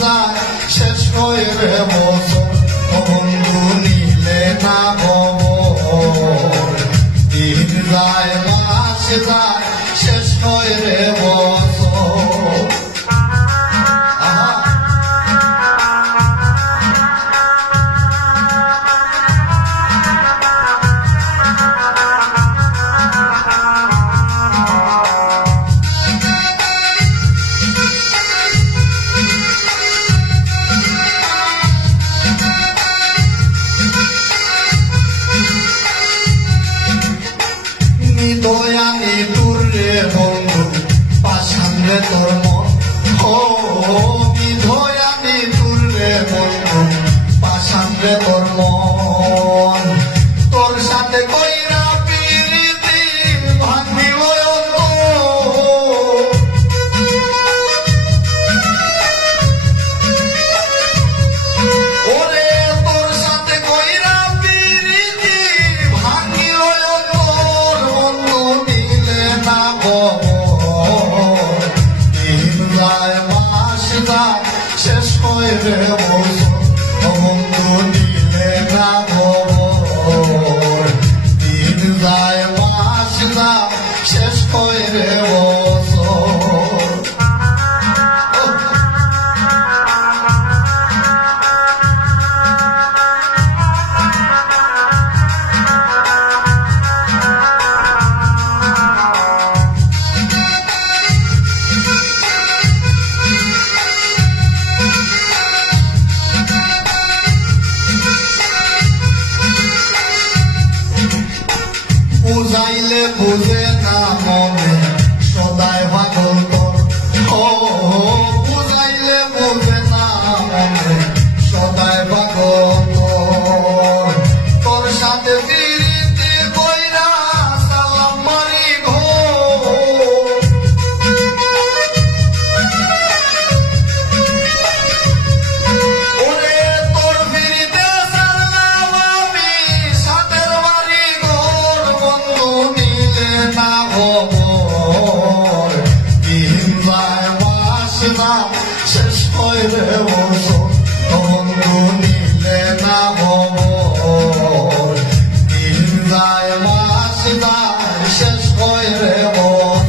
যায় শেষ হয় রে বছর ও বন্ধু নিলে না খবর দিন যায় মাস যায় শেষ হয় রে বছর দয়ানি তোর রে বন্ধু পাশান রে তোর মন ও দয়ানি তোর রে বন্ধু পাশান রে তোর মন তোর সাথে কইরা পিরিতি ভাঙিল ওরে তোর সাথে কইরা পিরিতি ভাঙিল শেষ হয় রে বছর ও বন্ধু নিলে না খবর দিন যায় মাস যায় শেষ হয় রে বছর বুঝাইলে বুঝে না মনে সদাই পাগল তোর ও বুঝাইলে বুঝে না মনে সদাই পাগল তোর তোর সাথে পিরিতি কইরা সালাম মারি ওরে তোর পিরিতে সালাম আমি সাথের বাড়ি না খবর দিন যায় মাস যায় শেষ হয় রে বছর ও বন্ধু নিলে না খবর দিন যায় মাস যায় শেষ হয় রে বছর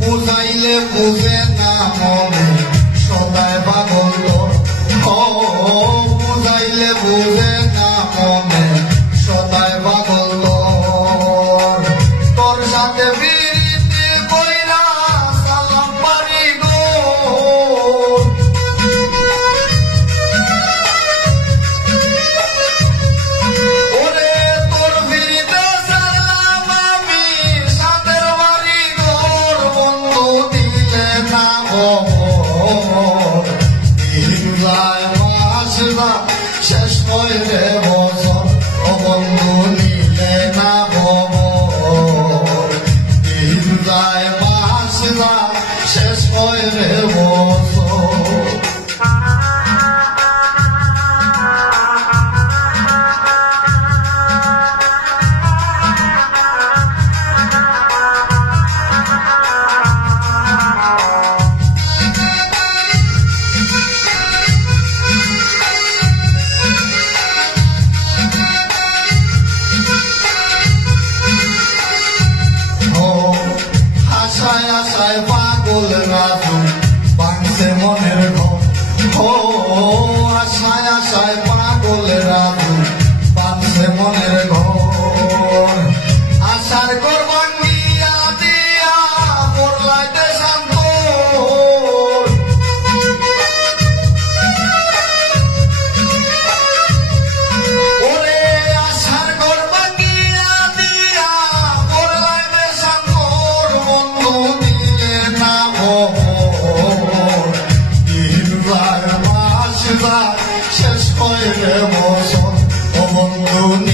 বুঝাইলে বুঝে না মনে সদাই পাগল তোর ও বুঝাইলে বুঝে না মনে সদাই পাগল তোর তোর সাথে পিরিতি কইরা সালাম পারি গো ওরে তোর পিরিতে সালাম আমি সাথের বাড়ি না খবর দিন যায় মাস যায় শেষ হয় রে বছর ও বন্ধু নিলে না খবর দিন যায় মাস যায় শেষ হয় রে বছর আশায় আশায় পাগল রাজু বাংছে মনের ঘর ও আশায় আশায় পাগল রাজু বাংছে মনের ঘর আশার ঘর ভাঙিয়া দিয়া বদলাইতে শান্ত ওরে আশার ঘর ভাঙিয়া দিয়া বদলাইতে শান্ত বন্ধু দিলে না খবর দিন যায় মাস যায় শেষ হয় রে বছর ও বন্ধু দুনিয়া